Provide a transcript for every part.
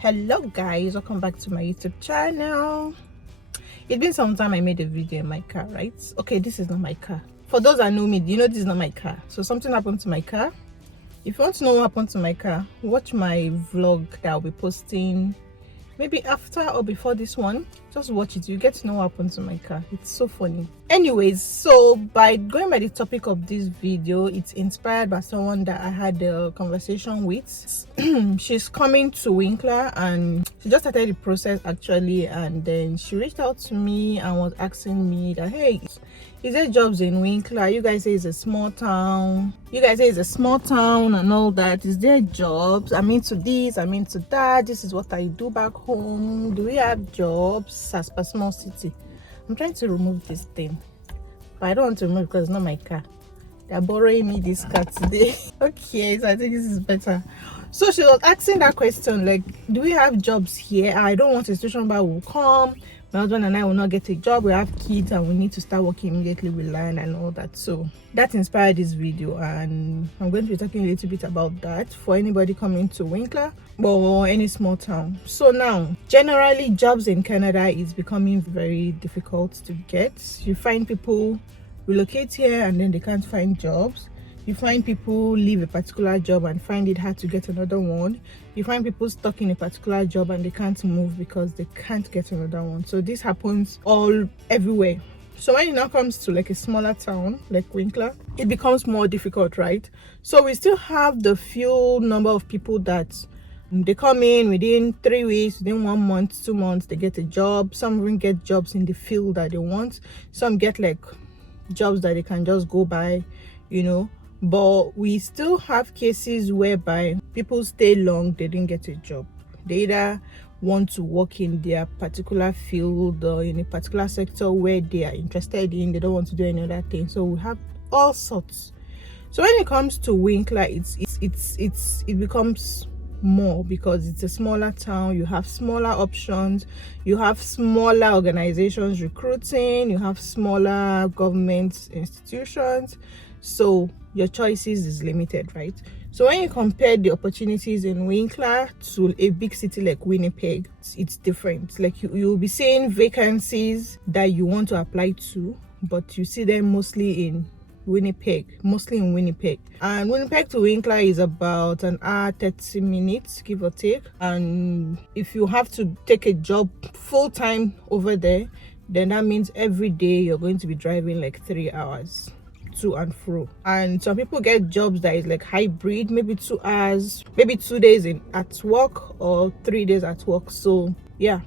Hello guys, welcome back to my YouTube channel. It's been some time I made a video in my car, right? Okay, this is not my car. For those that know me, you know this is not my car. So something happened to my car. If you want to know what happened to my car, watch my vlog that I'll be posting maybe after or before this one. Just watch it, you get to know what happened to my car. It's so funny. Anyways, so by going by the topic of this video, it's inspired by someone that I had a conversation with. She's coming to Winkler and she just started the process actually, and then she reached out to me and was asking me that, hey, is there jobs in Winkler? You guys say it's a small town. You guys say it's a small town and all that. Is there jobs? I'm into this, I'm into that. This is what I do back home. Do we have jobs as per small city? I'm trying to remove this thing, but I don't want to remove it because it's not my car. They're borrowing me this car today. Okay, so I think this is better. So she was asking that question, like, do we have jobs here? I don't want a situation where we'll come, my husband and I will not get a job, we have kids and we need to start working immediately with land and all that. So that inspired this video, and I'm going to be talking a little bit about that for anybody coming to Winkler or any small town. So now, generally jobs in Canada is becoming very difficult to get. You find people relocate here and then they can't find jobs. You find people leave a particular job and find it hard to get another one. You find people stuck in a particular job and they can't move because they can't get another one. So this happens everywhere. So when it now comes to like a smaller town like Winkler, it becomes more difficult, right? So we still have the few number of people that they come in within 3 weeks, within 1 month, 2 months, they get a job. Some even get jobs in the field that they want. Some get like jobs that they can just go by, you know. But we still have cases whereby people stay long, they didn't get a job. They either want to work in their particular field or in a particular sector where they are interested in, they don't want to do any other thing. So we have all sorts. So when it comes to Winkler, it becomes more because it's a smaller town. You have smaller options, you have smaller organizations recruiting, you have smaller government institutions, so your choices is limited, right? So when you compare the opportunities in Winkler to a big city like Winnipeg, it's different. Like you'll be seeing vacancies that you want to apply to, but you see them mostly in Winnipeg. And Winnipeg to Winkler is about an hour 30 minutes, give or take. And if you have to take a job full-time over there, then that means every day you're going to be driving like 3 hours to and fro. And some people get jobs that is like hybrid, maybe 2 hours, maybe 2 days at work or 3 days at work. So yeah,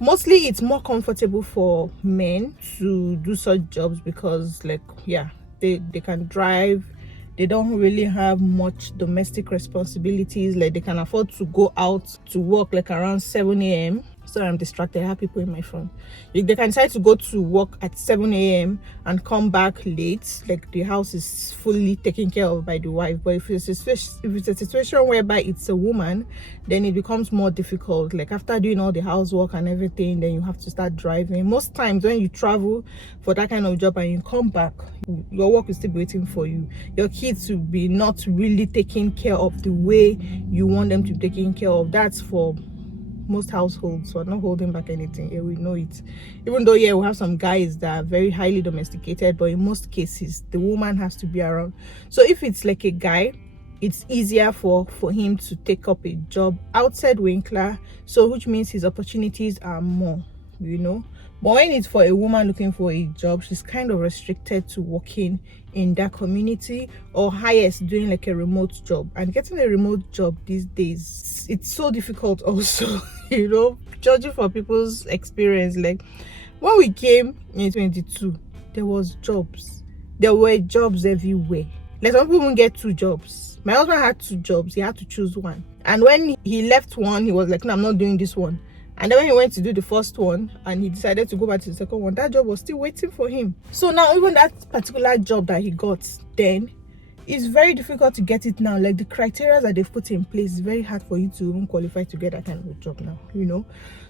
mostly it's more comfortable for men to do such jobs because, like, yeah, they can drive, they don't really have much domestic responsibilities. Like they can afford to go out to work like around 7 a.m. Sorry, I'm distracted, I have people in my front. They can decide to go to work at 7 a.m. and come back late, like the house is fully taken care of by the wife. But if it's a situation whereby it's a woman, then it becomes more difficult. Like after doing all the housework and everything, then you have to start driving. Most times when you travel for that kind of job and you come back, your work will still be waiting for you. Your kids will be not really taken care of the way you want them to be taken care of. That's for most households, so I'm not holding back anything here, we know it. Even though, yeah, we have some guys that are very highly domesticated, but in most cases the woman has to be around. So if it's like a guy, it's easier for him to take up a job outside Winkler, so which means his opportunities are more, you know. But when it's for a woman looking for a job, she's kind of restricted to working in that community, or highest doing like a remote job. And getting a remote job these days, it's so difficult also, you know, judging for people's experience. Like when we came in 22, there were jobs everywhere. Like some people won't get 2 jobs. My husband had 2 jobs, he had to choose one. And when he left one, he was like, no, I'm not doing this one. And then when he went to do the first one and he decided to go back to the second one, that job was still waiting for him. So now even that particular job that he got then, it's very difficult to get it now. Like the criteria that they've put in place, is very hard for you to even qualify to get that kind of a job now, you know.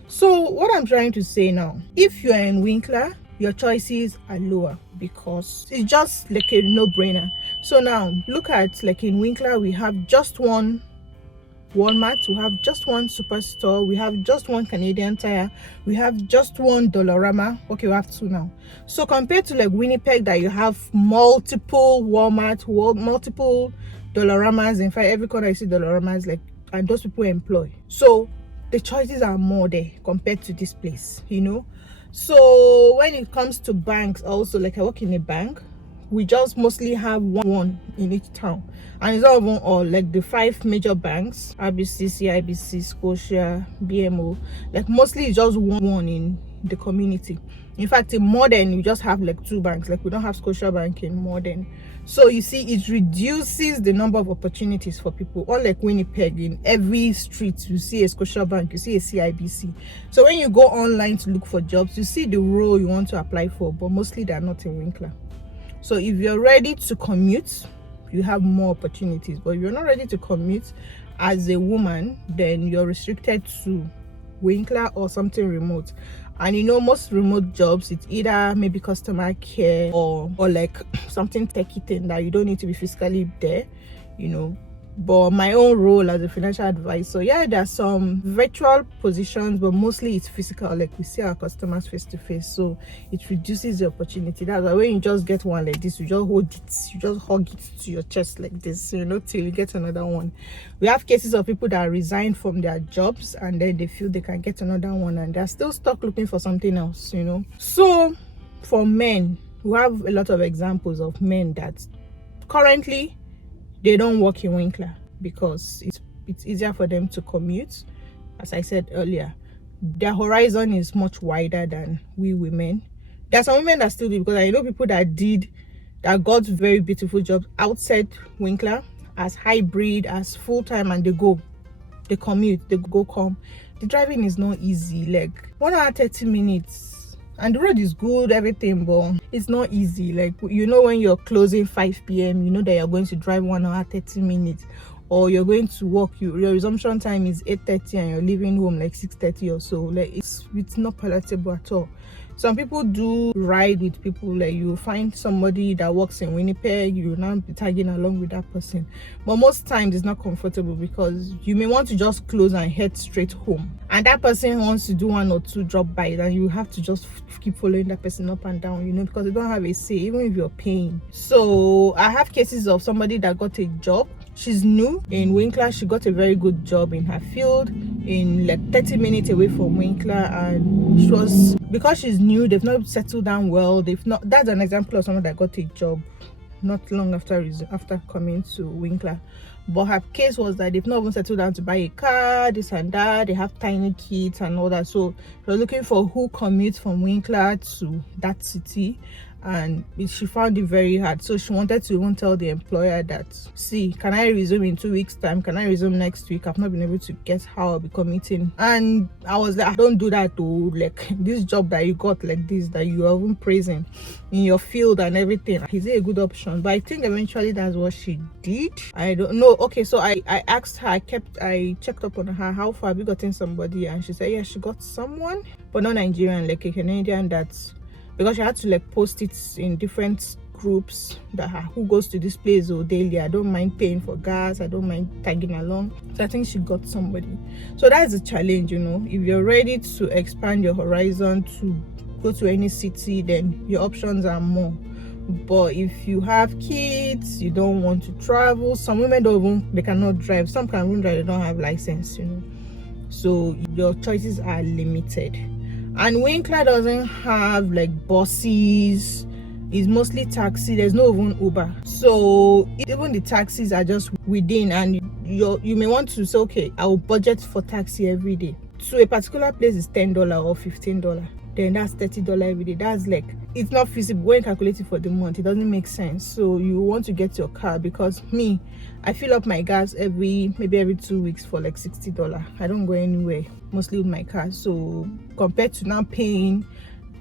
So what I'm trying to say now, if you are in Winkler, your choices are lower because it's just like a no-brainer. So now look at, like in Winkler, we have just one Walmart, we have just one Superstore, we have just one Canadian Tire, we have just one Dollarama. Okay, we have two now. So compared to like Winnipeg, that you have multiple Walmart, multiple Dollaramas. In fact, every corner I see Dollaramas, like, and those people employ. So the choices are more there compared to this place, you know. So when it comes to banks also, like I work in a bank, we just mostly have one in each town, and it's not even all, like the 5 major banks, RBC, CIBC, Scotia, BMO, like mostly it's just one in the community. In fact, in Modern we just have like 2 banks, like we don't have Scotia Bank in Modern. So you see, it reduces the number of opportunities for people. Unlike Winnipeg, in every street you see a Scotia Bank, you see a CIBC. So when you go online to look for jobs, you see the role you want to apply for, but mostly they're not in Winkler. So if you're ready to commute, you have more opportunities. But if you're not ready to commute as a woman, then you're restricted to Winkler or something remote. And you know, most remote jobs, it's either maybe customer care or like something techy thing that you don't need to be physically there, you know. But my own role as a financial advisor, yeah, there's some virtual positions, but mostly it's physical, like we see our customers face to face. So it reduces the opportunity. That's why when you just get one like this, you just hold it, you just hug it to your chest like this, you know, till you get another one. We have cases of people that resign from their jobs and then they feel they can get another one and they're still stuck looking for something else, you know. So for men, we have a lot of examples of men that currently they don't work in Winkler because it's easier for them to commute. As I said earlier, their horizon is much wider than we women. There are some women that still do, because I know people that got very beautiful jobs outside Winkler as hybrid, as full-time, and they commute, they go come. The driving is not easy, like 1 hour 30 minutes. And the road is good, everything, but it's not easy. Like, you know, when you're closing 5 p.m, you know that you're going to drive 1 hour 30 minutes, or you're going to work, your resumption time is 8:30 and you're leaving home like 6:30 or so. Like, it's not palatable at all. Some people do ride with people, like you find somebody that works in Winnipeg, you now be tagging along with that person. But most times it's not comfortable because you may want to just close and head straight home, and that person wants to do 1 or 2 drop by, and you have to just keep following that person up and down, you know, because they don't have a say, even if you're paying. So I have cases of somebody that got a job. She's new in Winkler. She got a very good job in her field, in like 30 minutes away from Winkler, and she was, because she's new, they've not settled down well. That's an example of someone that got a job not long after coming to Winkler. But her case was that they've not even settled down to buy a car, this and that. They have tiny kids and all that. So they're looking for who commutes from Winkler to that city, and she found it very hard. So she wanted to even tell the employer that, see, can I resume in 2 weeks time? Can I resume next week? I've not been able to get how I'll be commuting. And I was like, don't do that though. Like, this job that you got like this, that you are even praising in your field and everything, is it a good option? But I think eventually that's what she did. I don't know. Okay, so I asked her, I checked up on her, how far have you gotten somebody? And she said, yeah, she got someone, but not Nigerian, like a Canadian, that's because she had to like post it in different groups that who goes to this place or daily. I don't mind paying for gas, I don't mind tagging along. So I think she got somebody. So that's a challenge, you know. If you're ready to expand your horizon to go to any city, then your options are more. But if you have kids, you don't want to travel, some women they cannot drive, some can even drive, they don't have license, you know. So your choices are limited. And Winkler doesn't have like buses, it's mostly taxi, there's no even Uber. So even the taxis are just within, and you may want to say, okay, I will budget for taxi every day. So a particular place is $10 or $15. Then that's $30 every day. That's like, it's not feasible when calculating for the month. It doesn't make sense. So you want to get your car, because I fill up my gas maybe every 2 weeks for like $60. I don't go anywhere, mostly with my car. So compared to now paying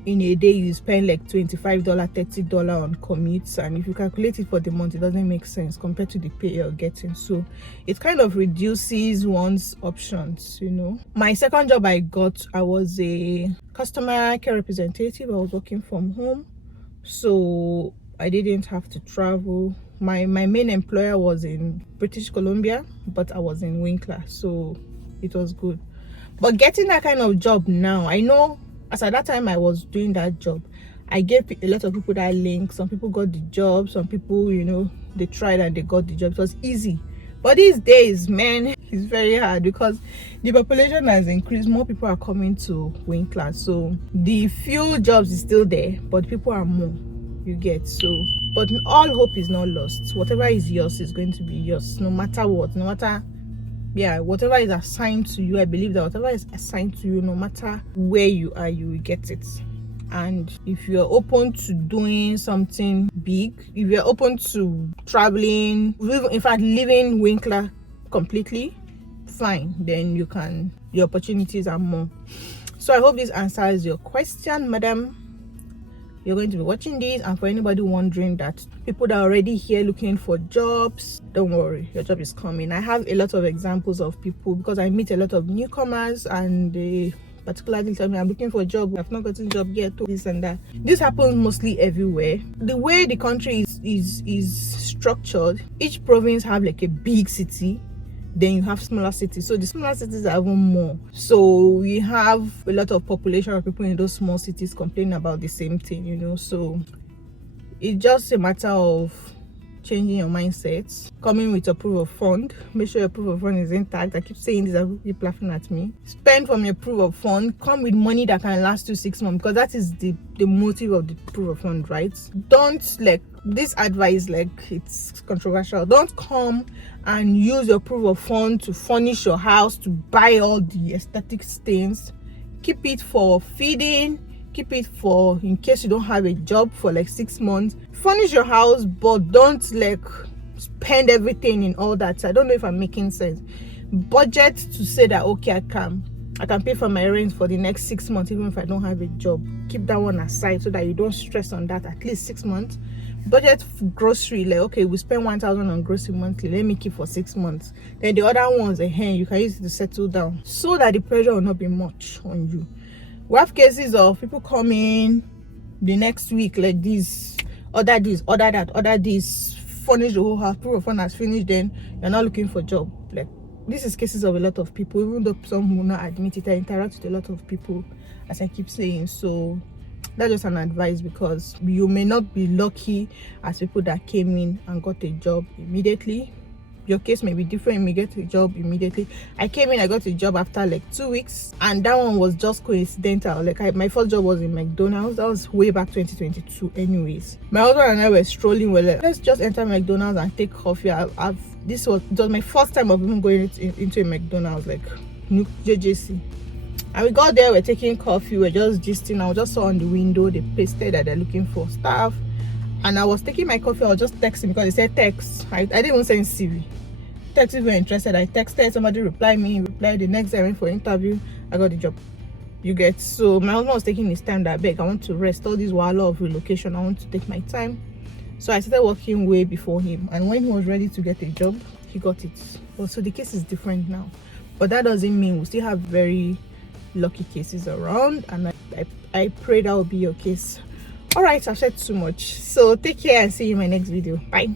in a day, you spend like $25, $30 on commutes, and if you calculate it for the month, it doesn't make sense compared to the pay you're getting. So it kind of reduces one's options, you know. My second job I was a customer care representative. I was working from home, so I didn't have to travel. my main employer was in British Columbia, but I was in Winkler, so it was good. But getting that kind of job now, I know as at that time I was doing that job, I gave a lot of people that link. Some people got the job, some people, you know, they tried and they got the job. It was easy. But these days, man, it's very hard because the population has increased. More people are coming to Winkler, so the few jobs is still there, but people are more, you get. So but all hope is not lost. Whatever is yours is going to be yours, no matter what, no matter, yeah, whatever is assigned to you. I believe that whatever is assigned to you, no matter where you are, you will get it. And if you're open to doing something big, if you're open to traveling, in fact leaving Winkler completely, fine, then you can, the opportunities are more. So I hope this answers your question, madam. You're going to be watching this, and for anybody wondering, that people that are already here looking for jobs, don't worry, your job is coming. I have a lot of examples of people, because I meet a lot of newcomers and they particularly tell me, I'm looking for a job, I've not gotten a job yet, this and that. This happens mostly everywhere. The way the country is structured, each province have like a big city, then you have smaller cities. So the smaller cities are even more. So we have a lot of population of people in those small cities complaining about the same thing, you know. So it's just a matter of changing your mindset, coming with your proof of fund. Make sure your proof of fund is intact. I keep saying this, I keep laughing at me. Spend from your proof of fund. Come with money that can last you 6 months, because that is the motive of the proof of fund, right? Don't, like, this advice, like, it's controversial. Don't come and use your proof of fund to furnish your house, to buy all the aesthetic things. Keep it for feeding. Keep it for in case you don't have a job for like 6 months. Furnish your house, but don't like spend everything in all that. I don't know if I'm making sense. Budget to say that, okay, I can pay for my rent for the next 6 months even if I don't have a job. Keep that one aside so that you don't stress on that at least 6 months. Budget for grocery, like, okay, we spend 1,000 on grocery monthly, let me keep for 6 months. Then the other ones, you can use it to settle down, so that the pressure will not be much on you. We have cases of people coming the next week like this, order that, furnish the whole house, proof of fund has finished, then you're not looking for a job. Like, this is cases of a lot of people, even though some will not admit it. I interact with a lot of people, as I keep saying. So that's just an advice, because you may not be lucky as people that came in and got a job immediately. Your case may be different. You may get a job immediately. I came in, I got a job after like 2 weeks, and that one was just coincidental. Like, my first job was in McDonald's. That was way back 2022 anyways. My husband and I were strolling, we're like, let's just enter McDonald's and take coffee. This was my first time of even going into a McDonald's, like New JJC. And we got there, we're taking coffee, we're just gisting. I just saw on the window they pasted that they're looking for staff. And I was taking my coffee, I was just texting, because they said text. I didn't even send CV. Text if you're interested. I texted, somebody replied me, the next day I went for interview, I got the job. You get. So my husband was taking his time, that beg, I want to rest, all this while of relocation, I want to take my time. So I started working way before him, and when he was ready to get a job, he got it. Well, so the case is different now, but that doesn't mean we still have very lucky cases around, and I pray that will be your case. All right, I've said too much, so take care and see you in my next video. Bye.